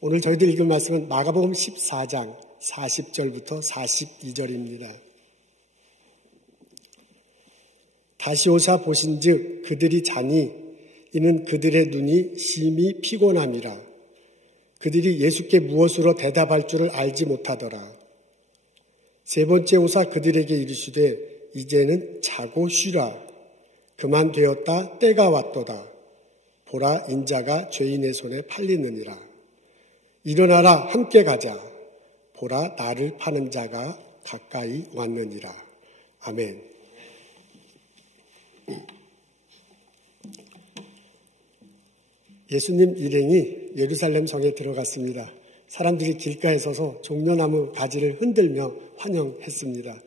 오늘 저희들 읽은 말씀은 마가복음 14장 40절부터 42절입니다. 다시 오사 보신즉 그들이 자니 이는 그들의 눈이 심히 피곤함이라. 그들이 예수께 무엇으로 대답할 줄을 알지 못하더라. 세 번째 오사 그들에게 이르시되 이제는 자고 쉬라. 그만 되었다 때가 왔도다. 보라 인자가 죄인의 손에 팔리느니라. 일어나라 함께 가자. 보라 나를 파는 자가 가까이 왔느니라. 아멘. 예수님 일행이 예루살렘 성에 들어갔습니다. 사람들이 길가에 서서 종려나무 가지를 흔들며 환영했습니다.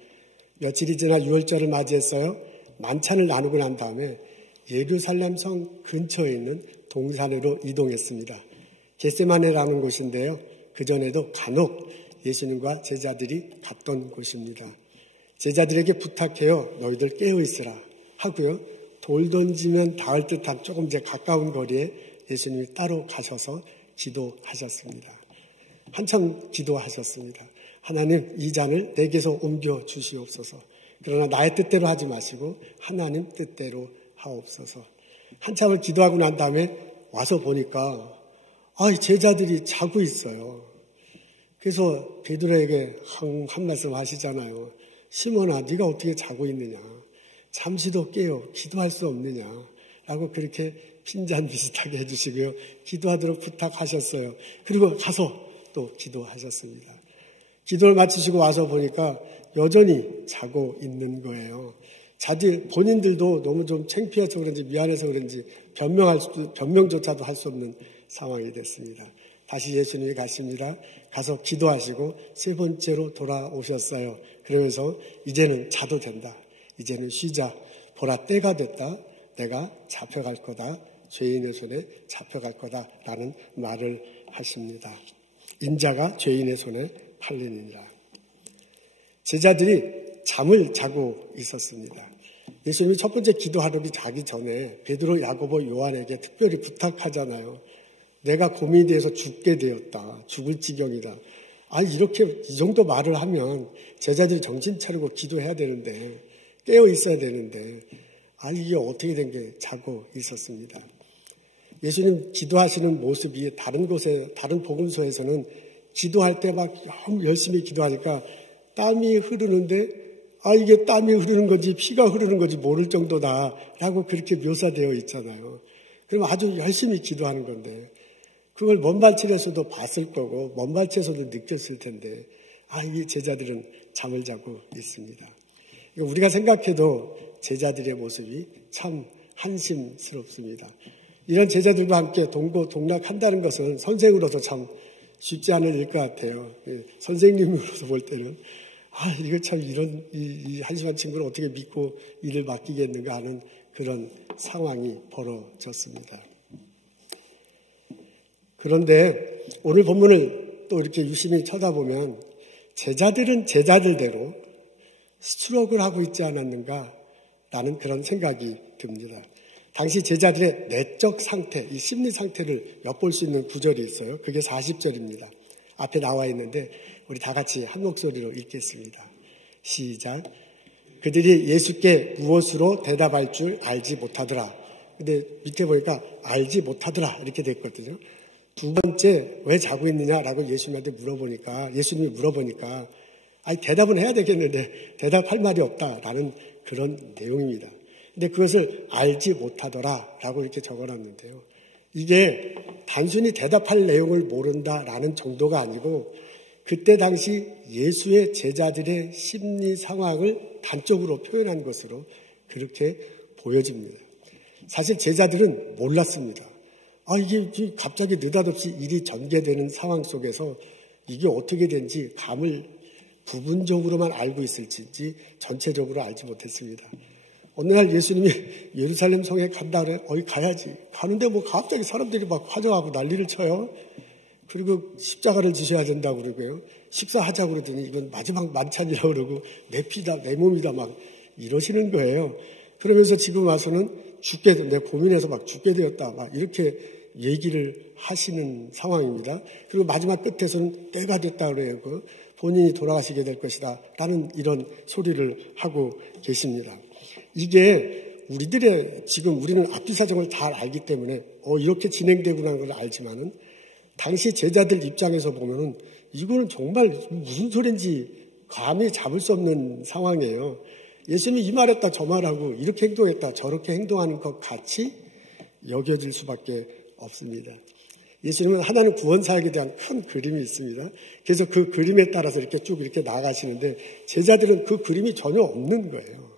며칠이 지나 유월절을 맞이했어요. 만찬을 나누고 난 다음에 예루살렘 성 근처에 있는 동산으로 이동했습니다. 겟세마네라는 곳인데요. 그전에도 간혹 예수님과 제자들이 갔던 곳입니다. 제자들에게 부탁해요. 너희들 깨어있으라 하고요. 돌 던지면 닿을 듯한 조금 이제 가까운 거리에 예수님이 따로 가셔서 기도하셨습니다. 한참 기도하셨습니다. 하나님 이 잔을 내게서 옮겨 주시옵소서. 그러나 나의 뜻대로 하지 마시고 하나님 뜻대로 하옵소서. 한참을 기도하고 난 다음에 와서 보니까 제자들이 자고 있어요. 그래서 베드로에게 한 말씀 하시잖아요. 시몬아 네가 어떻게 자고 있느냐. 잠시도 깨어 기도할 수 없느냐. 라고 그렇게 핀잔 비슷하게 해주시고요. 기도하도록 부탁하셨어요. 그리고 가서 또 기도하셨습니다. 기도를 마치시고 와서 보니까 여전히 자고 있는 거예요. 본인들도 너무 좀 창피해서 그런지 미안해서 그런지 변명조차도 할 수 없는 상황이 됐습니다. 다시 예수님이 가십니다. 가서 기도하시고 세 번째로 돌아오셨어요. 그러면서 이제는 자도 된다. 이제는 쉬자. 보라 때가 됐다. 내가 잡혀갈 거다. 죄인의 손에 잡혀갈 거다. 라는 말을 하십니다. 인자가 죄인의 손에 팔리느니라. 제자들이 잠을 자고 있었습니다. 예수님이 첫 번째 기도하러 자기 전에 베드로, 야고보, 요한에게 특별히 부탁하잖아요. 내가 고민이 돼서 죽게 되었다. 죽을 지경이다. 이렇게 이 정도 말을 하면 제자들이 정신 차리고 기도해야 되는데 깨어 있어야 되는데 이게 어떻게 된 게 자고 있었습니다. 예수님 기도하시는 모습이 다른 복음서에서는 기도할 때 막 열심히 기도하니까 땀이 흐르는데 이게 땀이 흐르는 건지 피가 흐르는 건지 모를 정도다라고 그렇게 묘사되어 있잖아요. 그럼 아주 열심히 기도하는 건데 그걸 먼발치에서도 봤을 거고 먼발치에서도 느꼈을 텐데 이 제자들은 잠을 자고 있습니다. 우리가 생각해도 제자들의 모습이 참 한심스럽습니다. 이런 제자들과 함께 동고동락한다는 것은 선생으로서 참 쉽지 않은 일 것 같아요. 선생님으로서 볼 때는 이거 참 이 한심한 친구를 어떻게 믿고 일을 맡기겠는가 하는 그런 상황이 벌어졌습니다. 그런데 오늘 본문을 또 이렇게 유심히 쳐다보면 제자들은 제자들대로 스트럭을 하고 있지 않았는가라는 그런 생각이 듭니다. 당시 제자들의 내적 상태, 이 심리 상태를 엿볼 수 있는 구절이 있어요. 그게 40절입니다. 앞에 나와 있는데 우리 다 같이 한 목소리로 읽겠습니다. 시작. 그들이 예수께 무엇으로 대답할 줄 알지 못하더라. 근데 밑에 보니까 알지 못하더라 이렇게 됐거든요. 두 번째 왜 자고 있느냐라고 예수님이 물어보니까 대답은 해야 되겠는데 대답할 말이 없다라는 그런 내용입니다. 근데 그것을 알지 못하더라라고 이렇게 적어놨는데요. 이게 단순히 대답할 내용을 모른다라는 정도가 아니고 그때 당시 예수의 제자들의 심리 상황을 단적으로 표현한 것으로 그렇게 보여집니다. 사실 제자들은 몰랐습니다. 이게 갑자기 느닷없이 일이 전개되는 상황 속에서 이게 어떻게 된지 감을 부분적으로만 알고 있을지 전체적으로 알지 못했습니다. 어느 날 예수님이 예루살렘 성에 간다 그래. 가야지. 가는데 갑자기 사람들이 막 화정하고 난리를 쳐요. 그리고 십자가를 지셔야 된다고 그러고요. 식사하자고 그러더니 이건 마지막 만찬이라고 그러고 내 피다, 내 몸이다 막 이러시는 거예요. 그러면서 지금 와서는 내 고민해서 막 죽게 되었다. 막 이렇게 얘기를 하시는 상황입니다. 그리고 마지막 끝에서는 때가 됐다 그래요. 본인이 돌아가시게 될 것이다 라는 이런 소리를 하고 계십니다. 이게 우리들의 지금 우리는 앞뒤 사정을 잘 알기 때문에 이렇게 진행되구나 하는 걸 알지만은 당시 제자들 입장에서 보면은 이거는 정말 무슨 소린지 감히 잡을 수 없는 상황이에요. 예수님이 이 말했다 저 말하고 이렇게 행동했다 저렇게 행동하는 것 같이 여겨질 수밖에 없습니다. 예수님은 하나님 구원 사역에 대한 큰 그림이 있습니다. 그래서 그 그림에 따라서 이렇게 쭉 이렇게 나가시는데 제자들은 그 그림이 전혀 없는 거예요.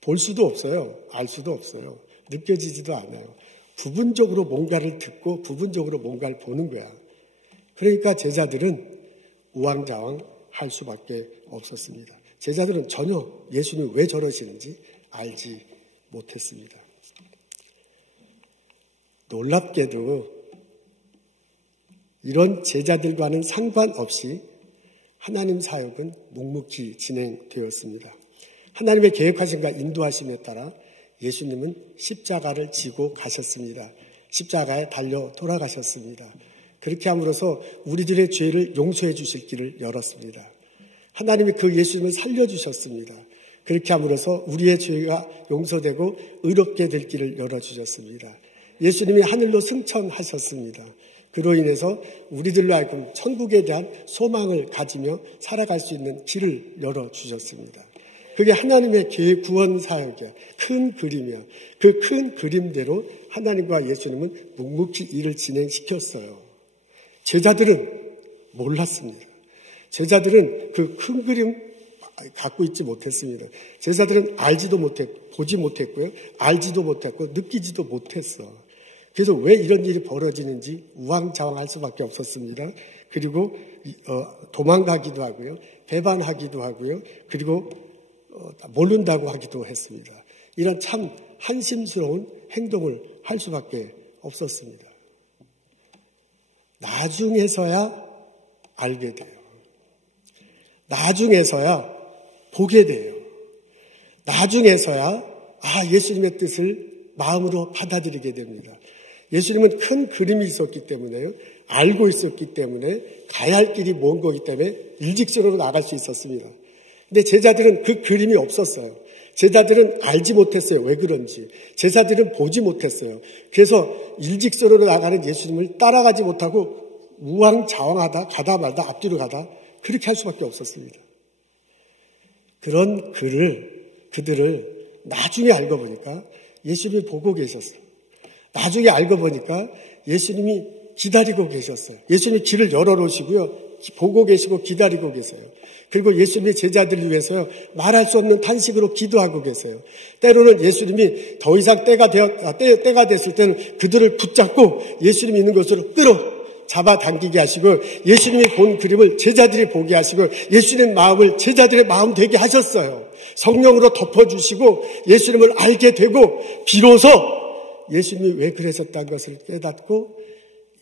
볼 수도 없어요. 알 수도 없어요. 느껴지지도 않아요. 부분적으로 뭔가를 듣고 부분적으로 뭔가를 보는 거야. 그러니까 제자들은 우왕좌왕 할 수밖에 없었습니다. 제자들은 전혀 예수님이 왜 저러시는지 알지 못했습니다. 놀랍게도 이런 제자들과는 상관없이 하나님 사역은 묵묵히 진행되었습니다. 하나님의 계획하심과 인도하심에 따라 예수님은 십자가를 지고 가셨습니다. 십자가에 달려 돌아가셨습니다. 그렇게 함으로써 우리들의 죄를 용서해 주실 길을 열었습니다. 하나님이 그 예수님을 살려주셨습니다. 그렇게 함으로써 우리의 죄가 용서되고 의롭게 될 길을 열어주셨습니다. 예수님이 하늘로 승천하셨습니다. 그로 인해서 우리들로 하여금 천국에 대한 소망을 가지며 살아갈 수 있는 길을 열어주셨습니다. 그게 하나님의 계획 구원 사역이야. 큰 그림이야. 그 큰 그림대로 하나님과 예수님은 묵묵히 일을 진행시켰어요. 제자들은 몰랐습니다. 제자들은 그 큰 그림 갖고 있지 못했습니다. 제자들은 알지도 못했고 보지 못했고요. 알지도 못했고 느끼지도 못했어. 그래서 왜 이런 일이 벌어지는지 우왕좌왕할 수밖에 없었습니다. 그리고 도망가기도 하고요. 배반하기도 하고요. 그리고 모른다고 하기도 했습니다. 이런 참 한심스러운 행동을 할 수밖에 없었습니다. 나중에서야 알게 돼요. 나중에서야 보게 돼요. 나중에서야 예수님의 뜻을 마음으로 받아들이게 됩니다. 예수님은 큰 그림이 있었기 때문에요. 알고 있었기 때문에 가야 할 길이 먼 거기 때문에 일직선으로 나갈 수 있었습니다. 근데 제자들은 그 그림이 없었어요. 제자들은 알지 못했어요. 왜 그런지. 제자들은 보지 못했어요. 그래서 일직선으로 나가는 예수님을 따라가지 못하고 우왕좌왕하다 가다 말다 앞뒤로 가다 그렇게 할 수밖에 없었습니다. 그런 그들을 나중에 알고 보니까 예수님이 보고 계셨어요. 나중에 알고 보니까 예수님이 기다리고 계셨어요. 예수님이 길을 열어놓으시고요. 보고 계시고 기다리고 계세요. 그리고 예수님이 제자들을 위해서 말할 수 없는 탄식으로 기도하고 계세요. 때로는 예수님이 더 이상 때가 됐을 때는 그들을 붙잡고 예수님이 있는 곳으로 잡아당기게 하시고 예수님이 본 그림을 제자들이 보게 하시고 예수님의 마음을 제자들의 마음 되게 하셨어요. 성령으로 덮어주시고 예수님을 알게 되고 비로소 예수님이 왜 그러셨다는 것을 깨닫고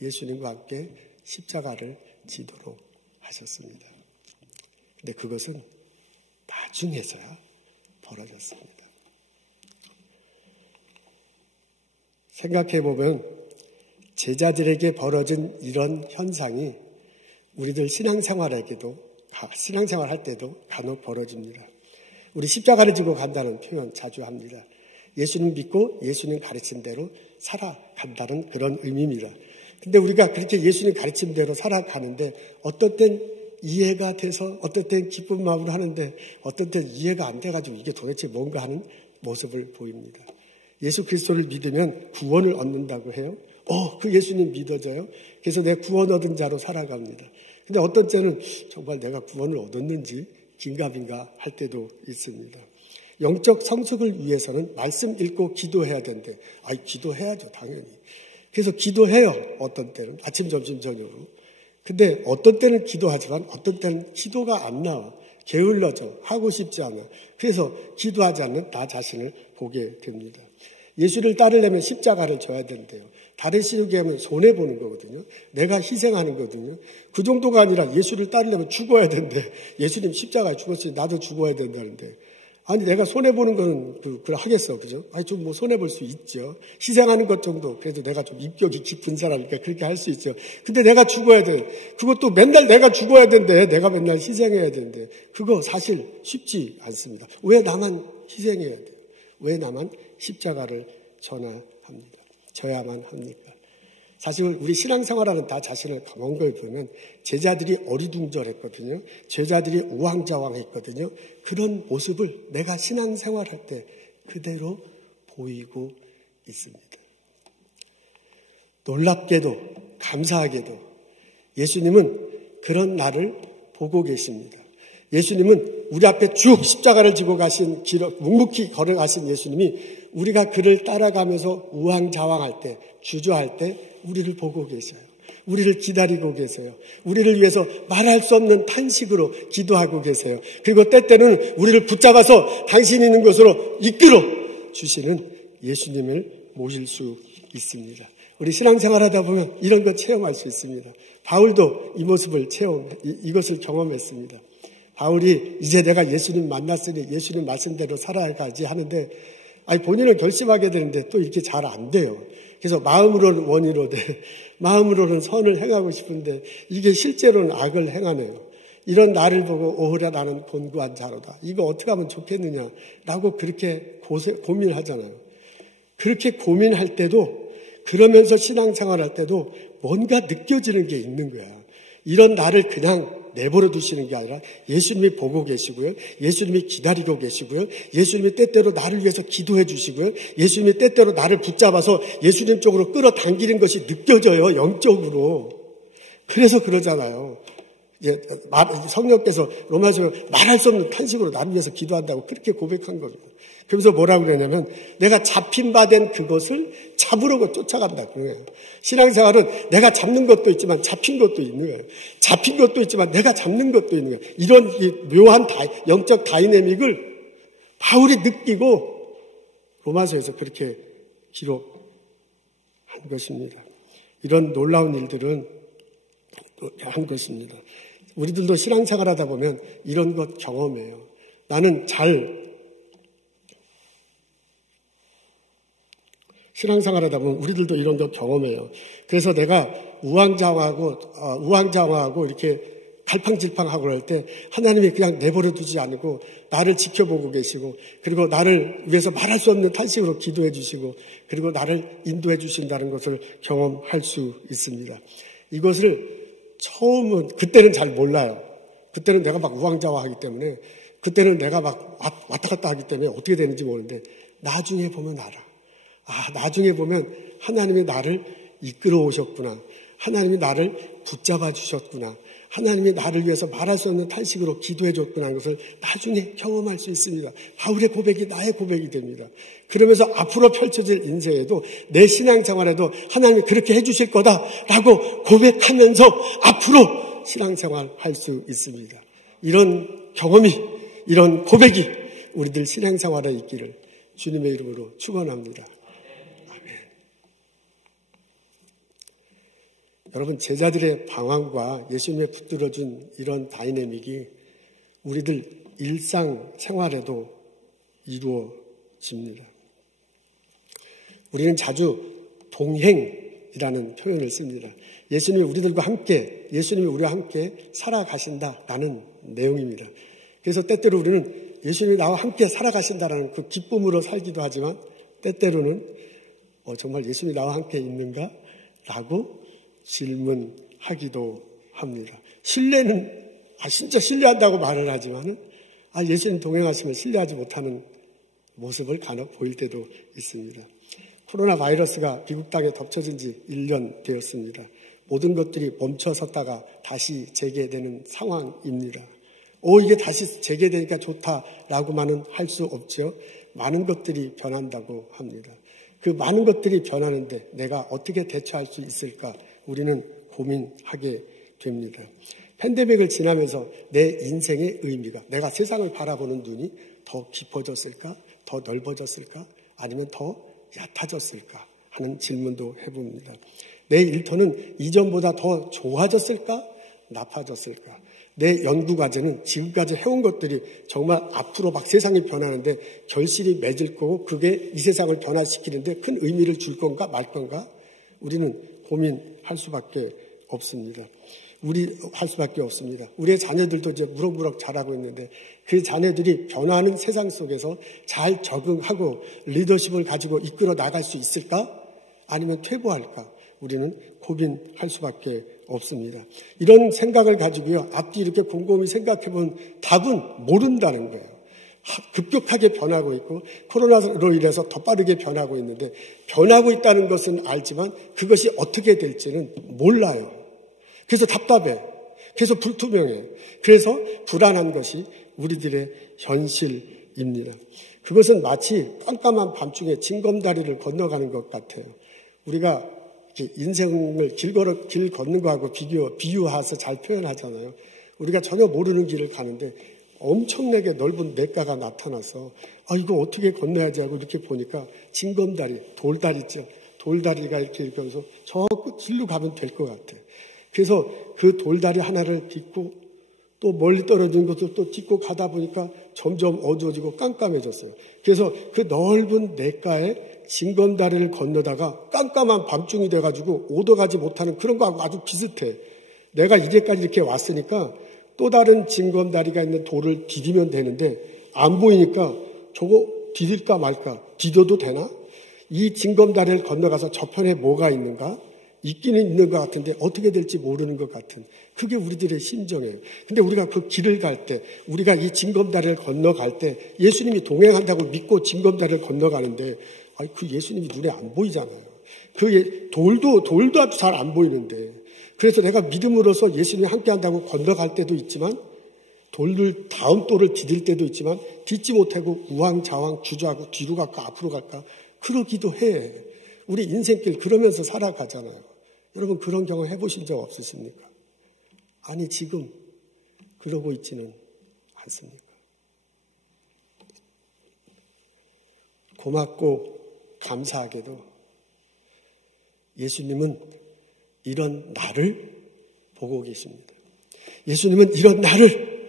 예수님과 함께 십자가를 지도록 하셨습니다. 근데 그것은 나중에서야 벌어졌습니다. 생각해보면 제자들에게 벌어진 이런 현상이 우리들 신앙생활할 때도 간혹 벌어집니다. 우리 십자가를 지고 간다는 표현 자주 합니다. 예수님 믿고 예수님 가르친 대로 살아간다는 그런 의미입니다. 근데 우리가 그렇게 예수님 가르친 대로 살아가는데 어떤 땐 이해가 돼서 어떤 땐 기쁜 마음으로 하는데 어떤 땐 이해가 안 돼가지고 이게 도대체 뭔가 하는 모습을 보입니다. 예수 그리스도를 믿으면 구원을 얻는다고 해요. 그 예수님 믿어져요. 그래서 내 구원 얻은 자로 살아갑니다. 근데 어떤 때는 정말 내가 구원을 얻었는지 긴가민가 할 때도 있습니다. 영적 성숙을 위해서는 말씀 읽고 기도해야 되는데 기도해야죠 당연히. 그래서 기도해요. 어떤 때는 아침 점심 저녁으로. 근데 어떤 때는 기도하지만 어떤 때는 기도가 안 나와. 게을러져. 하고 싶지 않아. 그래서 기도하지 않는 나 자신을 보게 됩니다. 예수를 따르려면 십자가를 져야 되는데요. 다른 신앙하면 손해보는 거거든요. 내가 희생하는 거거든요. 그 정도가 아니라 예수를 따르려면 죽어야 되는데 예수님 십자가에 죽었으니 나도 죽어야 된다는데 아니, 내가 손해보는 거는, 그걸 하겠어. 그죠? 아니, 좀 뭐 손해볼 수 있죠. 희생하는 것 정도. 그래도 내가 좀 인격이 깊은 사람이니까 그렇게 할 수 있죠. 근데 내가 죽어야 돼. 그것도 맨날 내가 죽어야 된대. 내가 맨날 희생해야 된대. 그거 사실 쉽지 않습니다. 왜 나만 희생해야 돼요? 왜 나만 십자가를 져야만 합니까? 사실 우리 신앙생활하는 다 자신을 강한 걸 보면 제자들이 어리둥절했거든요. 제자들이 우왕좌왕했거든요. 그런 모습을 내가 신앙생활할 때 그대로 보이고 있습니다. 놀랍게도 감사하게도 예수님은 그런 나를 보고 계십니다. 예수님은 우리 앞에 쭉 십자가를 지고 가신 묵묵히 걸어가신 예수님이 우리가 그를 따라가면서 우왕좌왕할 때, 주저할 때 우리를 보고 계셔요. 우리를 기다리고 계세요. 우리를 위해서 말할 수 없는 탄식으로 기도하고 계세요. 그리고 때때는 우리를 붙잡아서 당신이 있는 곳으로 이끌어 주시는 예수님을 모실 수 있습니다. 우리 신앙생활하다 보면 이런 것 체험할 수 있습니다. 바울도 이 모습을 이것을 경험했습니다. 바울이 이제 내가 예수님 만났으니 예수님 말씀대로 살아가지 하는데, 아니 본인은 결심하게 되는데 또 이렇게 잘 안 돼요. 그래서 마음으로는 원이로되 마음으로는 선을 행하고 싶은데 이게 실제로는 악을 행하네요. 이런 나를 보고 오호라 나는 곤고한 자로다. 이거 어떻게 하면 좋겠느냐라고 그렇게 고민하잖아요. 그렇게 고민할 때도, 그러면서 신앙생활할 때도 뭔가 느껴지는 게 있는 거야. 이런 나를 그냥 내버려 두시는 게 아니라 예수님이 보고 계시고요. 예수님이 기다리고 계시고요. 예수님이 때때로 나를 위해서 기도해 주시고요. 예수님이 때때로 나를 붙잡아서 예수님 쪽으로 끌어당기는 것이 느껴져요. 영적으로. 그래서 그러잖아요. 이제 성령께서 로마서 말할 수 없는 탄식으로 나를 위해서 기도한다고 그렇게 고백한 겁니다. 그러면서 뭐라고 그러냐면 내가 잡힌 바 된 그것을 잡으려고 쫓아간다 그런 거예요. 신앙생활은 내가 잡는 것도 있지만 잡힌 것도 있는 거예요. 잡힌 것도 있지만 내가 잡는 것도 있는 거예요. 이런 묘한 영적 다이내믹을 바울이 느끼고 로마서에서 그렇게 기록한 것입니다. 이런 놀라운 일들은 한 것입니다. 우리들도 신앙생활하다 보면 이런 것 경험해요. 나는 신앙생활하다 보면 우리들도 이런 거 경험해요. 그래서 내가 우왕좌왕하고 이렇게 갈팡질팡하고 그럴 때 하나님이 그냥 내버려 두지 않고 나를 지켜보고 계시고, 그리고 나를 위해서 말할 수 없는 탄식으로 기도해 주시고, 그리고 나를 인도해 주신다는 것을 경험할 수 있습니다. 이것을 그때는 잘 몰라요. 그때는 내가 막 우왕좌왕하기 때문에, 그때는 내가 막 왔다 갔다 하기 때문에 어떻게 되는지 모르는데, 나중에 보면 알아. 나중에 보면 하나님이 나를 이끌어 오셨구나. 하나님이 나를 붙잡아 주셨구나. 하나님이 나를 위해서 말할 수 없는 탄식으로 기도해 줬구나 하는 것을 나중에 경험할 수 있습니다. 바울의 고백이 나의 고백이 됩니다. 그러면서 앞으로 펼쳐질 인생에도, 내 신앙생활에도 하나님이 그렇게 해주실 거다라고 고백하면서 앞으로 신앙생활 할 수 있습니다. 이런 경험이, 이런 고백이 우리들 신앙생활에 있기를 주님의 이름으로 축원합니다. 여러분, 제자들의 방황과 예수님의 붙들어준 이런 다이내믹이 우리들 일상생활에도 이루어집니다. 우리는 자주 동행이라는 표현을 씁니다. 예수님이 우리와 함께 살아가신다라는 내용입니다. 그래서 때때로 우리는 예수님이 나와 함께 살아가신다라는 그 기쁨으로 살기도 하지만, 때때로는 정말 예수님이 나와 함께 있는가? 라고 질문하기도 합니다. 신뢰는 진짜 신뢰한다고 말을 하지만은 예수님 동행하시면 신뢰하지 못하는 모습을 간혹 보일 때도 있습니다. 코로나 바이러스가 미국 땅에 덮쳐진 지 1년 되었습니다. 모든 것들이 멈춰섰다가 다시 재개되는 상황입니다. 이게 다시 재개되니까 좋다라고만은 할 수 없죠. 많은 것들이 변한다고 합니다. 그 많은 것들이 변하는데 내가 어떻게 대처할 수 있을까? 우리는 고민하게 됩니다. 팬데믹을 지나면서 내 인생의 의미가, 내가 세상을 바라보는 눈이 더 깊어졌을까? 더 넓어졌을까? 아니면 더 얕아졌을까? 하는 질문도 해봅니다. 내 일터는 이전보다 더 좋아졌을까? 나빠졌을까? 내 연구과제는 지금까지 해온 것들이 정말 앞으로 막 세상이 변하는데 결실이 맺을 거고 그게 이 세상을 변화시키는데 큰 의미를 줄 건가 말 건가? 우리는 고민할 수밖에 없습니다. 우리의 자녀들도 이제 무럭무럭 자라고 있는데 그 자녀들이 변화하는 세상 속에서 잘 적응하고 리더십을 가지고 이끌어 나갈 수 있을까? 아니면 퇴보할까? 우리는 고민할 수밖에 없습니다. 이런 생각을 가지고요. 앞뒤 이렇게 곰곰이 생각해보면 답은 모른다는 거예요. 급격하게 변하고 있고 코로나로 인해서 더 빠르게 변하고 있는데 변하고 있다는 것은 알지만 그것이 어떻게 될지는 몰라요. 그래서 답답해. 그래서 불투명해. 그래서 불안한 것이 우리들의 현실입니다. 그것은 마치 깜깜한 밤중에 징검다리를 건너가는 것 같아요. 우리가 인생을 길 걷는 거하고 비유해서 잘 표현하잖아요. 우리가 전혀 모르는 길을 가는데 엄청나게 넓은 냇가가 나타나서 이거 어떻게 건너야지 하고 이렇게 보니까 징검다리, 돌다리 있죠. 돌다리가 이렇게 있어서 저 길로 가면 될 것 같아요. 그래서 그 돌다리 하나를 딛고 또 멀리 떨어진 것도 또 딛고 가다 보니까 점점 어두워지고 깜깜해졌어요. 그래서 그 넓은 냇가에 징검다리를 건너다가 깜깜한 밤중이 돼가지고 오도가지 못하는 그런 거하고 아주 비슷해. 내가 이제까지 이렇게 왔으니까 또 다른 징검다리가 있는 돌을 디디면 되는데 안 보이니까 저거 디딜까 말까? 디뎌도 되나? 이 징검다리를 건너가서 저편에 뭐가 있는가? 있기는 있는 것 같은데 어떻게 될지 모르는 것 같은 그게 우리들의 심정이에요. 근데 우리가 그 길을 갈 때 우리가 이 징검다리를 건너갈 때 예수님이 동행한다고 믿고 징검다리를 건너가는데 그 예수님이 눈에 안 보이잖아요. 그 돌도 잘 안 보이는데 그래서 내가 믿음으로서 예수님이 함께한다고 건너갈 때도 있지만 다음 돌을 디딜 때도 있지만 딛지 못하고 우왕좌왕 주저하고 뒤로 갈까 앞으로 갈까 그러기도 해. 우리 인생길 그러면서 살아가잖아요. 여러분 그런 경험 해보신 적 없으십니까? 아니 지금 그러고 있지는 않습니까? 고맙고 감사하게도 예수님은 이런 나를 보고 계십니다. 예수님은 이런 나를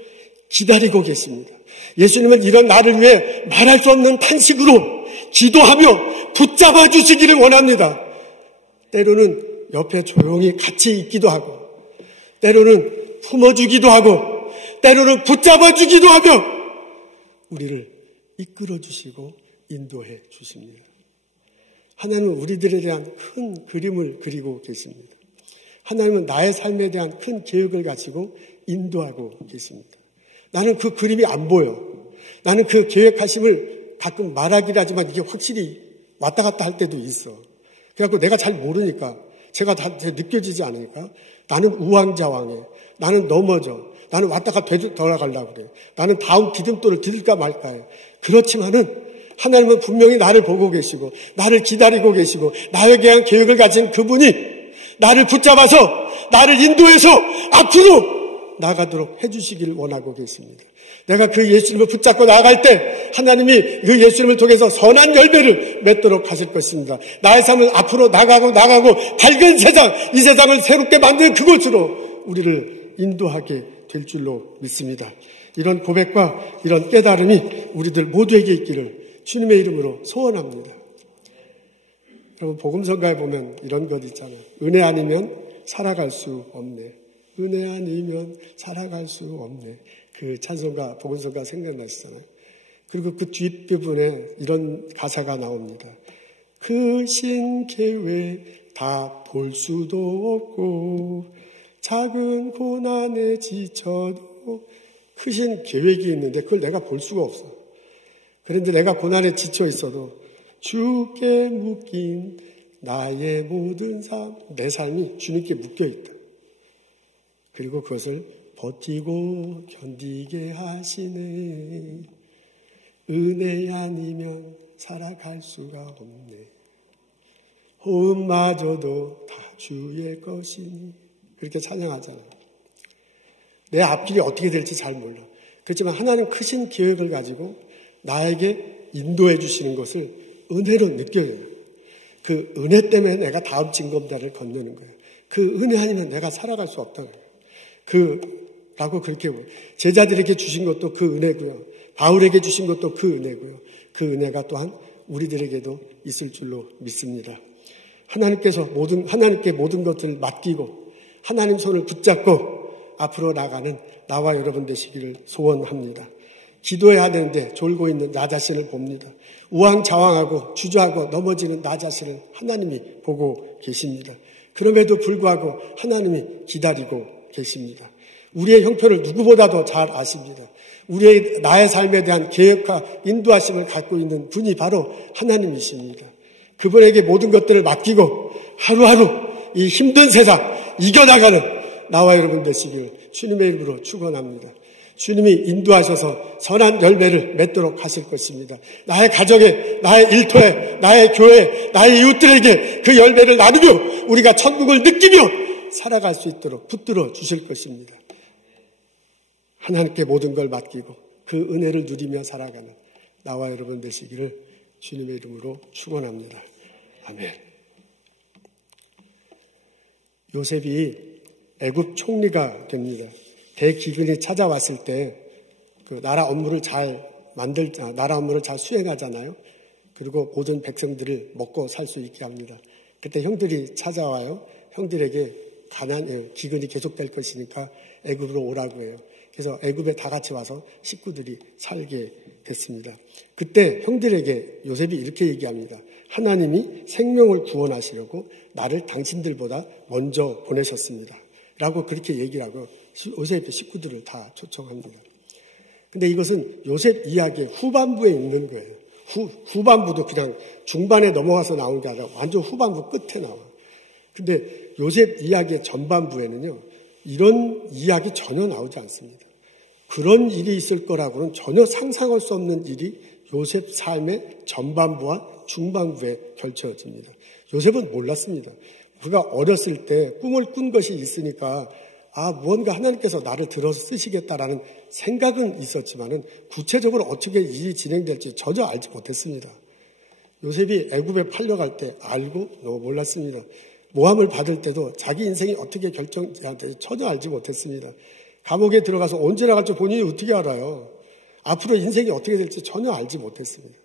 기다리고 계십니다. 예수님은 이런 나를 위해 말할 수 없는 탄식으로 기도하며 붙잡아 주시기를 원합니다. 때로는 옆에 조용히 같이 있기도 하고 때로는 품어주기도 하고 때로는 붙잡아 주기도 하며 우리를 이끌어 주시고 인도해 주십니다. 하나님은 우리들에 대한 큰 그림을 그리고 계십니다. 하나님은 나의 삶에 대한 큰 계획을 가지고 인도하고 계십니다. 나는 그 그림이 안 보여. 나는 그 계획하심을 가끔 말하기를 하지만 이게 확실히 왔다 갔다 할 때도 있어. 그래갖고 내가 잘 모르니까 제가 다 느껴지지 않으니까 나는 우왕좌왕해. 나는 넘어져. 나는 왔다 갔다 돌아가려고 그래. 나는 다음 디딤돌을 디딜까 말까 해. 그렇지만은 하나님은 분명히 나를 보고 계시고 나를 기다리고 계시고 나에게 대한 계획을 가진 그분이 나를 붙잡아서 나를 인도해서 앞으로 나가도록 해주시기를 원하고 계십니다. 내가 그 예수님을 붙잡고 나갈 때 하나님이 그 예수님을 통해서 선한 열매를 맺도록 하실 것입니다. 나의 삶은 앞으로 나가고 밝은 세상, 이 세상을 새롭게 만드는 그곳으로 우리를 인도하게 될 줄로 믿습니다. 이런 고백과 이런 깨달음이 우리들 모두에게 있기를 주님의 이름으로 소원합니다. 여러분 복음성가에 보면 이런 것 있잖아요. 은혜 아니면 살아갈 수 없네. 은혜 아니면 살아갈 수 없네. 그 찬송가 복음성가 생각나시잖아요. 그리고 그 뒷부분에 이런 가사가 나옵니다. 크신 계획 다 볼 수도 없고 작은 고난에 지쳐도 크신 계획이 있는데 그걸 내가 볼 수가 없어. 그런데 내가 고난에 지쳐 있어도 주께 묶인 나의 모든 삶, 내 삶이 주님께 묶여 있다. 그리고 그것을 버티고 견디게 하시네. 은혜 아니면 살아갈 수가 없네. 호흡마저도 다 주의 것이니. 그렇게 찬양하잖아요. 내 앞길이 어떻게 될지 잘 몰라. 그렇지만 하나님 크신 계획을 가지고 나에게 인도해 주시는 것을 은혜로 느껴요. 그 은혜 때문에 내가 다음 징검다리를 건너는 거예요. 그 은혜 아니면 내가 살아갈 수 없다는 거예요. 그 라고 그렇게 제자들에게 주신 것도 그 은혜고요. 바울에게 주신 것도 그 은혜고요. 그 은혜가 또한 우리들에게도 있을 줄로 믿습니다. 하나님께 모든 것을 맡기고 하나님 손을 붙잡고 앞으로 나가는 나와 여러분 되시기를 소원합니다. 기도해야 되는데 졸고 있는 나 자신을 봅니다. 우왕좌왕하고 주저하고 넘어지는 나 자신을 하나님이 보고 계십니다. 그럼에도 불구하고 하나님이 기다리고 계십니다. 우리의 형편을 누구보다도 잘 아십니다. 나의 삶에 대한 계획과 인도하심을 갖고 있는 분이 바로 하나님이십니다. 그분에게 모든 것들을 맡기고 하루하루 이 힘든 세상 이겨나가는 나와 여러분 되시길 주님의 이름으로 축원합니다. 주님이 인도하셔서 선한 열매를 맺도록 하실 것입니다. 나의 가정에, 나의 일터에, 나의 교회에, 나의 이웃들에게 그 열매를 나누며 우리가 천국을 느끼며 살아갈 수 있도록 붙들어 주실 것입니다. 하나님께 모든 걸 맡기고 그 은혜를 누리며 살아가는 나와 여러분 되시기를 주님의 이름으로 축원합니다. 아멘. 요셉이 애굽 총리가 됩니다. 대기근이 찾아왔을 때 그 나라 업무를 잘 수행하잖아요. 그리고 모든 백성들을 먹고 살 수 있게 합니다. 그때 형들이 찾아와요. 형들에게 기근이 계속될 것이니까 애굽으로 오라고 해요. 그래서 애굽에 다 같이 와서 식구들이 살게 됐습니다. 그때 형들에게 요셉이 이렇게 얘기합니다. 하나님이 생명을 구원하시려고 나를 당신들보다 먼저 보내셨습니다. 라고 그렇게 얘기를 하고 요셉의 식구들을 다 초청합니다. 근데 이것은 요셉 이야기의 후반부에 있는 거예요. 후반부도 그냥 중반에 넘어가서 나온 게 아니라 완전 후반부 끝에 나와요. 근데 요셉 이야기의 전반부에는요, 이런 이야기 전혀 나오지 않습니다. 그런 일이 있을 거라고는 전혀 상상할 수 없는 일이 요셉 삶의 전반부와 중반부에 펼쳐집니다. 요셉은 몰랐습니다. 그가 어렸을 때 꿈을 꾼 것이 있으니까 무언가 하나님께서 나를 들어서 쓰시겠다라는 생각은 있었지만은 구체적으로 어떻게 일이 진행될지 전혀 알지 못했습니다. 요셉이 애굽에 팔려갈 때 알고 몰랐습니다. 모함을 받을 때도 자기 인생이 어떻게 결정될지 전혀 알지 못했습니다. 감옥에 들어가서 언제 나갈지 본인이 어떻게 알아요? 앞으로 인생이 어떻게 될지 전혀 알지 못했습니다.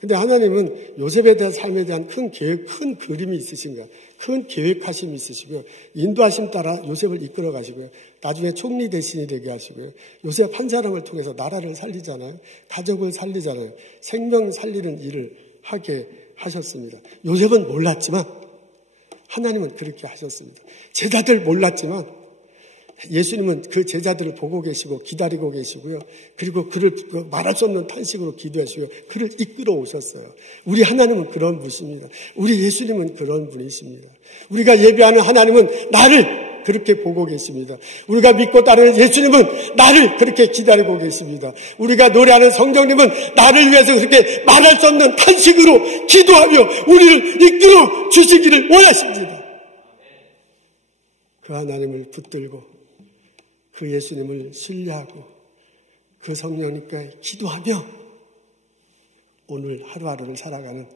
근데 하나님은 요셉에 대한 삶에 대한 큰 계획, 큰 그림이 있으신가, 큰 계획하심이 있으시고요. 인도하심 따라 요셉을 이끌어 가시고요. 나중에 총리 대신이 되게 하시고요. 요셉 한 사람을 통해서 나라를 살리잖아요. 가족을 살리잖아요. 생명 살리는 일을 하게 하셨습니다. 요셉은 몰랐지만 하나님은 그렇게 하셨습니다. 제자들 몰랐지만 예수님은 그 제자들을 보고 계시고 기다리고 계시고요. 그리고 그를 말할 수 없는 탄식으로 기도하시고 그를 이끌어 오셨어요. 우리 하나님은 그런 분이십니다. 우리 예수님은 그런 분이십니다. 우리가 예배하는 하나님은 나를 그렇게 보고 계십니다. 우리가 믿고 따르는 예수님은 나를 그렇게 기다리고 계십니다. 우리가 노래하는 성령님은 나를 위해서 그렇게 말할 수 없는 탄식으로 기도하며 우리를 이끌어 주시기를 원하십니다. 그 하나님을 붙들고 그 예수님을 신뢰하고 그 성령님께 기도하며 오늘 하루하루를 살아가는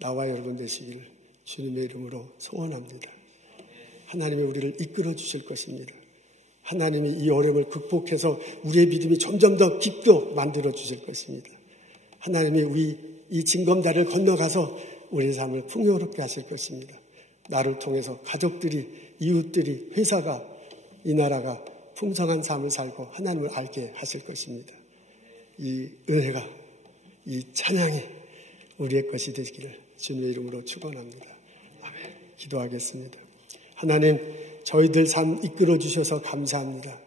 나와 여러분 되시기를 주님의 이름으로 소원합니다. 하나님이 우리를 이끌어 주실 것입니다. 하나님이 이 어려움을 극복해서 우리의 믿음이 점점 더 깊게 만들어 주실 것입니다. 하나님이 우리 이 징검다리를 건너가서 우리의 삶을 풍요롭게 하실 것입니다. 나를 통해서 가족들이, 이웃들이, 회사가, 이 나라가 풍성한 삶을 살고 하나님을 알게 하실 것입니다. 이 은혜가, 이 찬양이 우리의 것이 되기를 주님의 이름으로 축원합니다. 아멘. 기도하겠습니다. 하나님, 저희들 삶 이끌어 주셔서 감사합니다.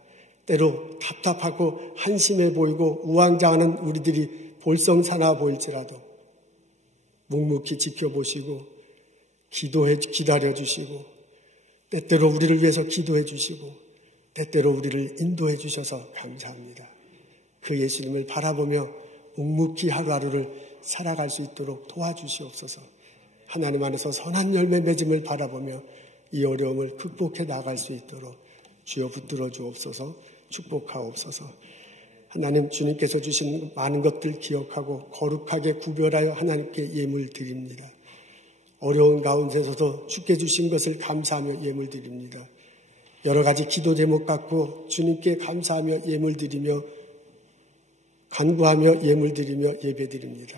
때로 답답하고 한심해 보이고 우왕좌왕하는 우리들이 볼썽사나워 보일지라도 묵묵히 지켜보시고 기다려 주시고 때때로 우리를 위해서 기도해 주시고 때때로 우리를 인도해 주셔서 감사합니다. 그 예수님을 바라보며 묵묵히 하루하루를 살아갈 수 있도록 도와주시옵소서. 하나님 안에서 선한 열매 맺음을 바라보며 이 어려움을 극복해 나갈 수 있도록 주여 붙들어 주옵소서. 축복하옵소서. 하나님, 주님께서 주신 많은 것들 기억하고 거룩하게 구별하여 하나님께 예물 드립니다. 어려운 가운데서도 주께 주신 것을 감사하며 예물 드립니다. 여러 가지 기도 제목 갖고 주님께 감사하며 예물드리며 간구하며 예물드리며 예배드립니다.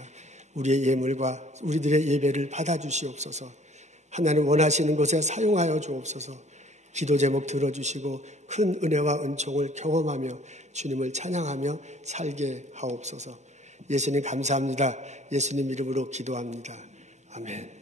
우리의 예물과 우리들의 예배를 받아주시옵소서. 하나님 원하시는 곳에 사용하여 주옵소서. 기도 제목 들어주시고 큰 은혜와 은총을 경험하며 주님을 찬양하며 살게 하옵소서. 예수님 감사합니다. 예수님 이름으로 기도합니다. 아멘.